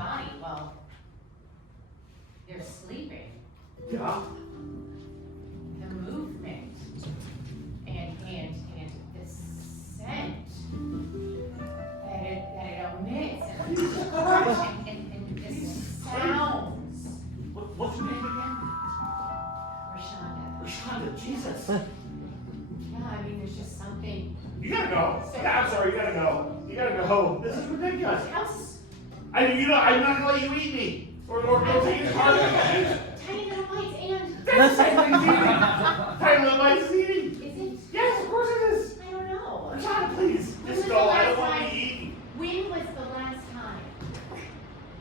body. Well, they're sleeping. Yeah. The movement and the scent that it emits and the sounds. What's your name again? Rashonda. Rashonda, Jesus. Yeah, I mean, there's just something. You gotta go. Yeah, I'm sorry, you gotta go. You gotta go. This is ridiculous. I mean, I'm not gonna let you eat me. Or go take your car. Tiny little bites and. That's the same thing as eating. Tiny little bites is eating. Is it? Yes, of course it is. I don't know. Rashonda, please. Just go. I don't want to be eaten. When was the last time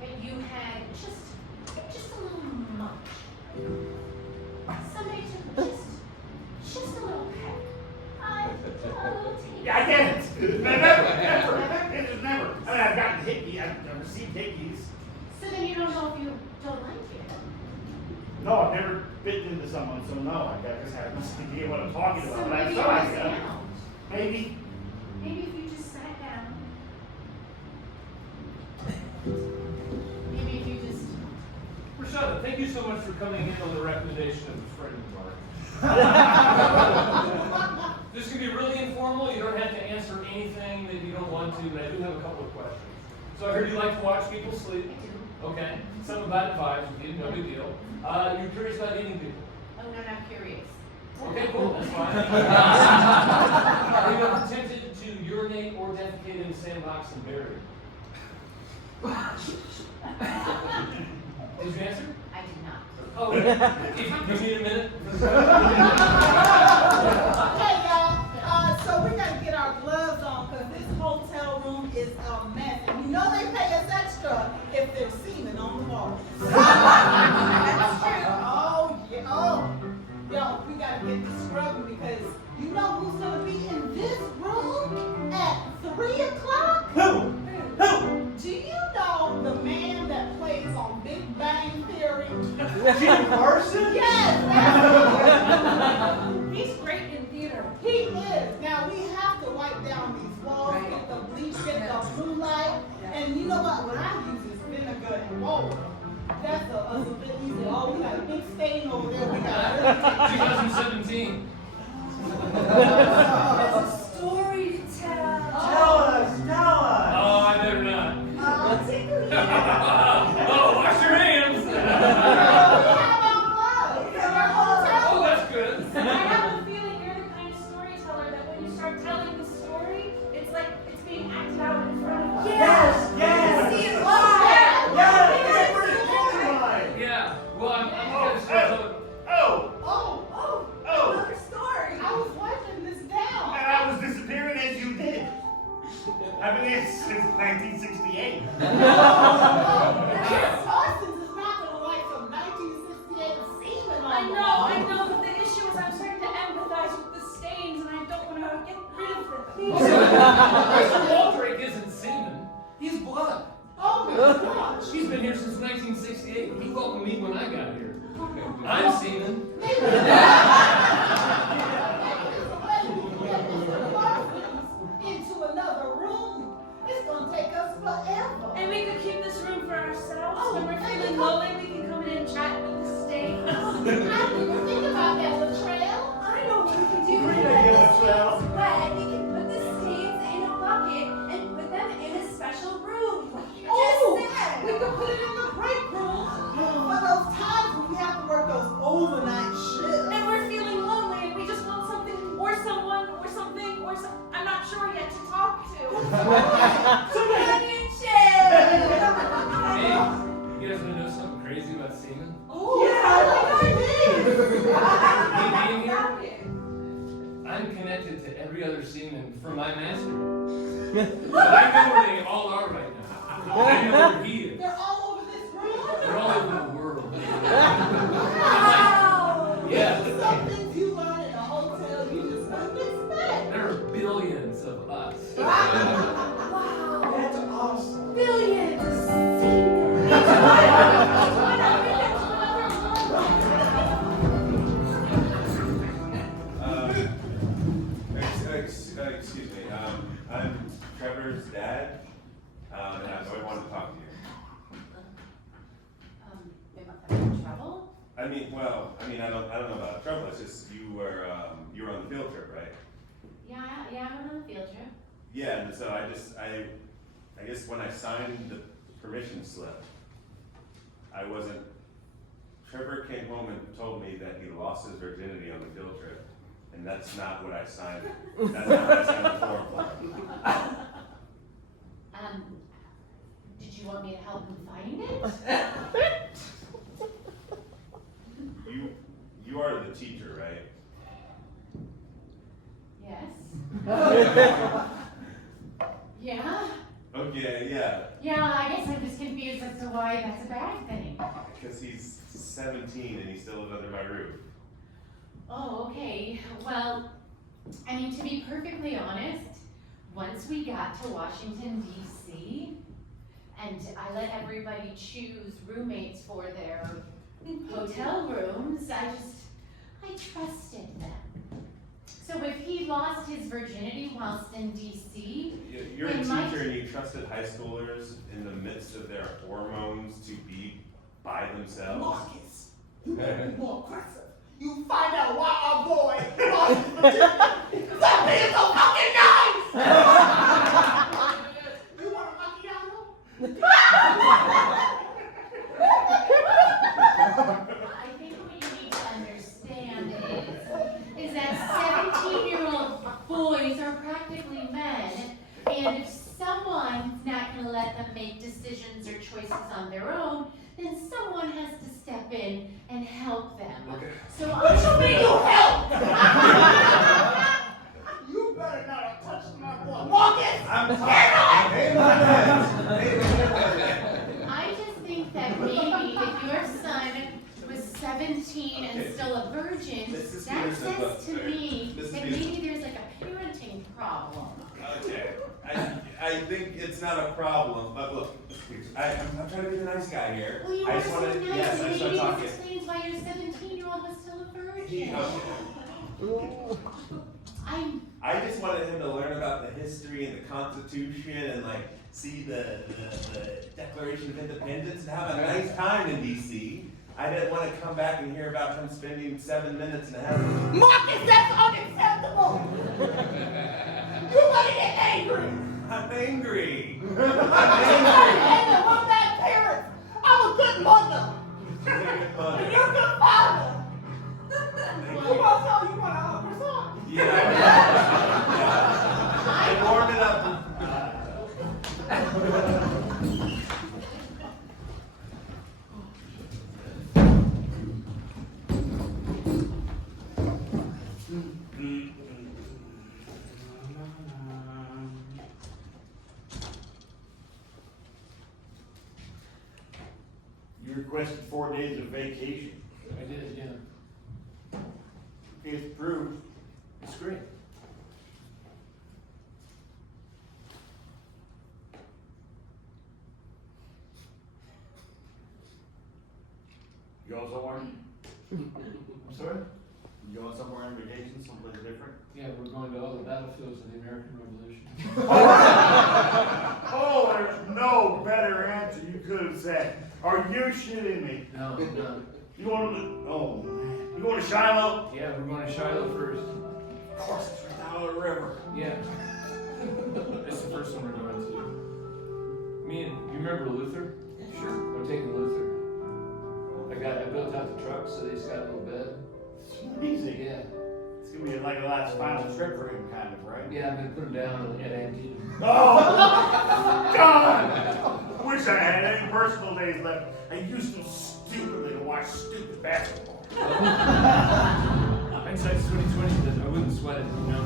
that you had just a little munch? Somebody took just a little peck. A little taste. Yeah, I get it. Never. It is never. I mean, I've gotten hickeys. I've received hickeys. So then you don't know if you don't like it. No, I've never bitten into someone, so no. I guess I have no idea what I'm talking about. So But I maybe thought I it was could. down. Maybe. Maybe if you just sat down. Maybe if you just. Rashonda, thank you so much for coming in on the recommendation of a friend of ours. This can be really informal. You don't have to answer anything that you don't want to, but I do have a couple of questions. So I heard you like to watch people sleep. I do. Okay. Something about vibes with you, no big deal. You're curious about eating people. Oh, no, I'm curious. Okay, cool. That's fine. Are you ever tempted to urinate or defecate in the sandbox and bury it? Did you answer? I did not. Oh, if you need a minute. Okay, y'all. So we gotta get our gloves on because this hotel room is a mess. And you know they pay us extra if there's semen on the wall. That's true. Oh, yeah. Oh, yo, we gotta get to scrubbing because you know who's gonna be in this room at 3 o'clock? Who? Do you know the man that plays on Big Bang Theory? Jim Carson? Yes, He's great in theater. he is. Now we have to wipe down these walls, get the bleach, get the blue light, and you know what? What I use is vinegar and water. That's a bit easy. Oh, we got a big stain over there. We got 2017. There's a story to tell. Tell us. Oh, I better not. Tickle you. Oh, wash your hands. we have our gloves. We have our hotel. Oh, that's good. I have a feeling you're the kind of storyteller that when you start telling the story, it's like it's being acted out in front of us. Yes. See it live. Yeah. Well, I'm kind of Another story. I was wiping this down. And I was disappearing as you did. I've been here since 1968. Parsons is not gonna like some 1968 semen on I the know, wall. but the issue is I'm starting to empathize with the stains and I don't want to get rid of them. Mr. Waldrake isn't semen. He's blood. Oh my gosh. He's been here since 1968. He welcomed me when I got here. I'm semen. Into another room. It's gonna take us forever. And we could keep this room for ourselves. Oh, When we're feeling lonely, we can come in and chat with the stains. I didn't even think about that, Latrell. I know what we can do. Great idea, Latrell. Spread, we can put the stains in a bucket and put them in a special room. Like you Oh, just said. we could put it in the break room for those times when we have to work those overnight shifts. And we're feeling lonely and we just want something or someone or something or some. I'm not sure yet to talk to. Companionship. Hey, you guys want to know something crazy about semen? Oh, yeah, I like Me being here, I'm connected to every other semen from my master. So I know where they all are right now. I know where he is. They're all over this room. They're all over the world. Wow. Yeah. Some things you learn in a hotel you just wouldn't expect. There are billions of us. Wow. That's awesome. Billions of semen. Excuse me. I'm Trevor's dad, and I wanted to talk to you. I don't know about trouble. It's just you were on the field trip, right? Yeah, I went on a field trip. Yeah, and so I guess when I signed the permission slip, Trevor came home and told me that he lost his virginity on the field trip, and that's not what I signed. That's not what I signed the form for. Did you want me to help him find it? You are the teacher, right? Yes. Yeah? Okay, yeah. Yeah, I guess I'm just confused as to why that's a bad thing. Because he's 17 and he still lives under my roof. Oh, okay. Well, I mean, to be perfectly honest, once we got to Washington, D.C., and I let everybody choose roommates for their hotel rooms, I trusted them. So if he lost his virginity whilst in D.C., You're a teacher and you trusted high schoolers in the midst of their hormones to be by themselves? Marcus, you better be more aggressive. You find out why our boy lost his virginity. That man is so fucking nice! You want a macchiato? I think what you need to understand is that 17-year-old boys are practically men, and if someone's not going to let them make decisions or choices on their own, then someone has to step in and help them. Okay. So What you mean you help? You better not have touched my boy. Marcus! I just think that maybe if your son was 17 and still a virgin, that says to me that maybe there's like a parenting problem. Okay. I think it's not a problem, but look, I'm trying to be the nice guy here. Well, you I are just so want to, nice, yes, I and just maybe want to this talk to explains why your 17-year-old was still a virgin. I just wanted him to learn about the history and the Constitution and like see the Declaration of Independence and have a nice time in D.C. I didn't want to come back and hear about him spending 7 minutes and a half. Marcus, that's unacceptable! You better get angry! I'm angry. I'm bad parents! I'm a good mother! And you're a good father! You want some? You want a croissant? Yeah. I warmed it up. You requested 4 days of vacation. I did, yeah. It's approved. It's great. You going somewhere? I'm sorry? You going somewhere on vacation, someplace different? Yeah, we're going to all the battlefields of the American Revolution. Oh, there's no better answer you could have said. Are you shitting me? No, no. You want to, oh, you going to Shiloh? Yeah, we're going to Shiloh first. Of course, it's right down the river. Yeah. It's the first one we're going to. You remember Luther? Sure. I'm taking Luther. I built out the truck so he's got a little bed. It's amazing. Yeah. It's going to be like a last final trip for him, kind of, right? Yeah, I'm going to put him down at Antietam. Oh, God! I wish I had any personal days left. I used to stupidly to watch stupid basketball. Hindsight's 2020, but I wouldn't sweat it, you know?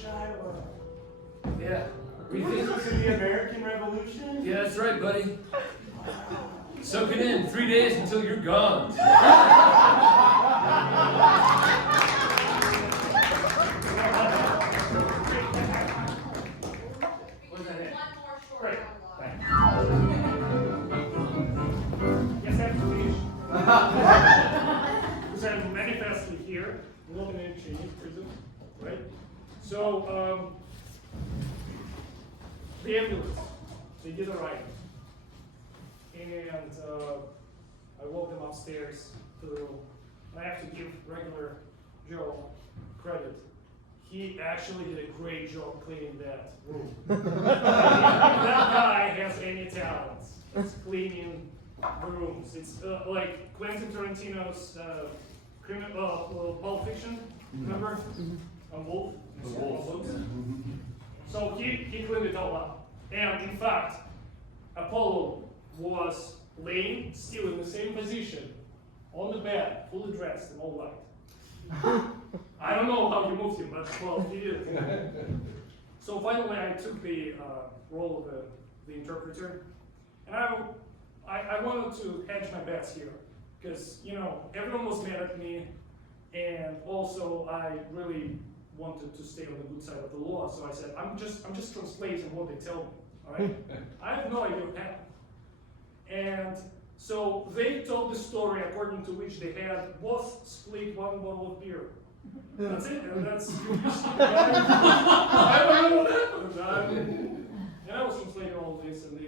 Shiloh. Yeah. Are you thinking of the American Revolution? Yeah, that's right, buddy. Soak it in. 3 days until you're gone. What's that? One more short Great. monologue. Thanks. Yes, I have to finish. Because I'm manifestly here, not in any Chinese prison. right? So, the ambulance, they did arrive. And I walked them upstairs to the room. I have to give regular Joe credit. He actually did a great job cleaning that room. If that guy has any talents, it's cleaning the rooms. It's like Quentin Tarantino's Pulp Fiction, remember? On Wolf? So he cleaned it all up. And in fact, Apollo was laying still in the same position on the bed, fully dressed in all white. I don't know how he moved him, but well, he did. So finally, I took the role of the interpreter, and I wanted to hedge my bets here, because everyone was mad at me, and also I really wanted to stay on the good side of the law. So I said, I'm just translating what they tell me. All right, I have no idea what happened. And so they told the story according to which they had both split one bottle of beer. That's it, and that's I don't know what happened. And I was translating all this, and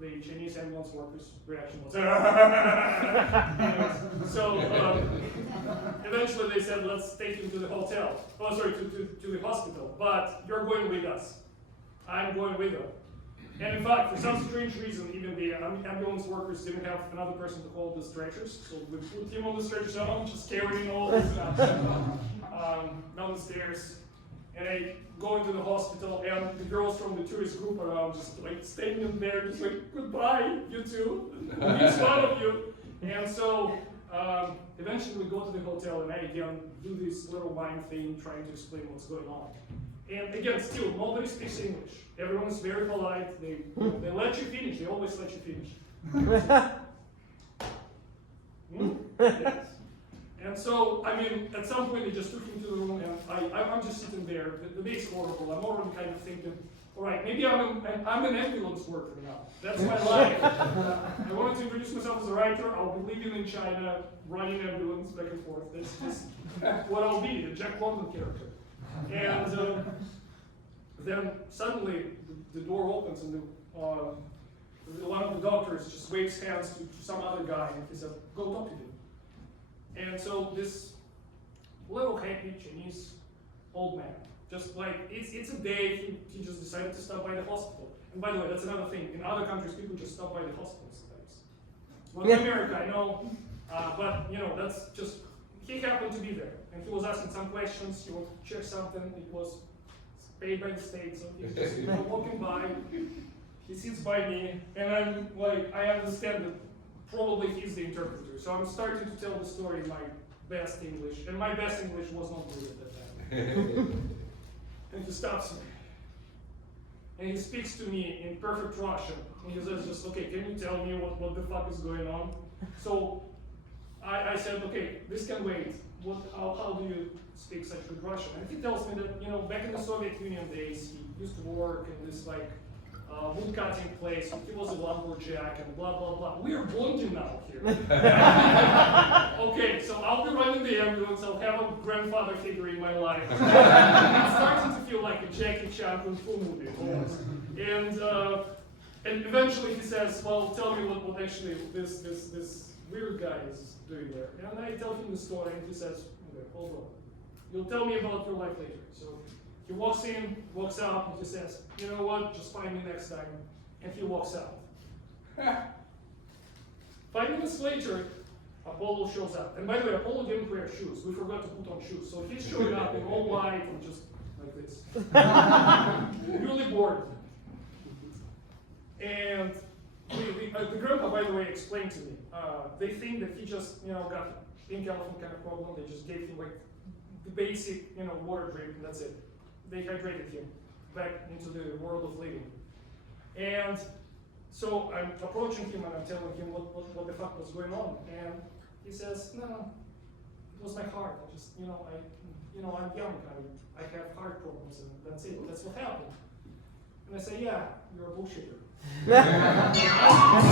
the Chinese ambulance workers' reaction was so eventually they said, let's take him to the hotel. Oh, sorry, to the hospital. But you're going with us. I'm going with them. And in fact, for some strange reason, even the ambulance workers didn't have another person to hold the stretchers, so we put him on the stretcher, so I'm just carrying all this stuff down the stairs. And I go into the hospital, and the girls from the tourist group are just like standing there, just like, goodbye, you two, each one of you. And so eventually we go to the hotel, and I again do this little wine thing, trying to explain what's going on. And again, still, nobody speaks English. Everyone is very polite. They let you finish. They always let you finish. Yes. And so, I mean, at some point they just took him to the room, and I'm just sitting there. The day's horrible. I'm already kind of thinking, all right, maybe I'm an ambulance worker now. That's my life. I wanted to introduce myself as a writer. I'll be living in China, running ambulance back and forth. That's just what I'll be, the Jack London character. And then suddenly the door opens, and one of the doctors just waves hands to some other guy, and he said, go talk to him. And so this little happy Chinese old man, just like, it's a day, he just decided to stop by the hospital. And by the way, that's another thing. In other countries, people just stop by the hospital sometimes. Well, in America, I know, but that's just, he happened to be there. And he was asking some questions, he wanted to check something, it was paid by the state, so he's just walking by, he sits by me, and I'm like, I understand that probably he's the interpreter, so I'm starting to tell the story in my best English, and my best English was not good at that time. And he stops me, and he speaks to me in perfect Russian, and he says just, okay, can you tell me what the fuck is going on? So I said, okay, this can wait. How do you speak such good Russian? And he tells me that, back in the Soviet Union days, he used to work in this wood cutting place. He was a lumberjack and blah, blah, blah. We are bonding now here. Okay, so I'll be running the ambulance. I'll have a grandfather figure in my life. It's starting to feel like a Jackie Chan Kung Fu movie almost. And eventually he says, well, tell me what actually this weird guy is doing there. And I tell him the story, and he says, okay, hold on. You'll tell me about your life later. So he walks in, walks out, and he says, you know what, just find me next time. And he walks out. 5 minutes later, Apollo shows up. And by the way, Apollo didn't wear shoes. We forgot to put on shoes. So he's showing up in all white and just like this. Really bored. And the grandpa, by the way, explained to me, they think that he just, got pink elephant kind of problem. They just gave him like the basic, water drink, and that's it. They hydrated him back into the world of living. And so I'm approaching him and I'm telling him what the fuck was going on. And he says, no, it was my heart. I just, I'm young. I have heart problems, and that's it. That's what happened. And I say, yeah, you're a bullshitter.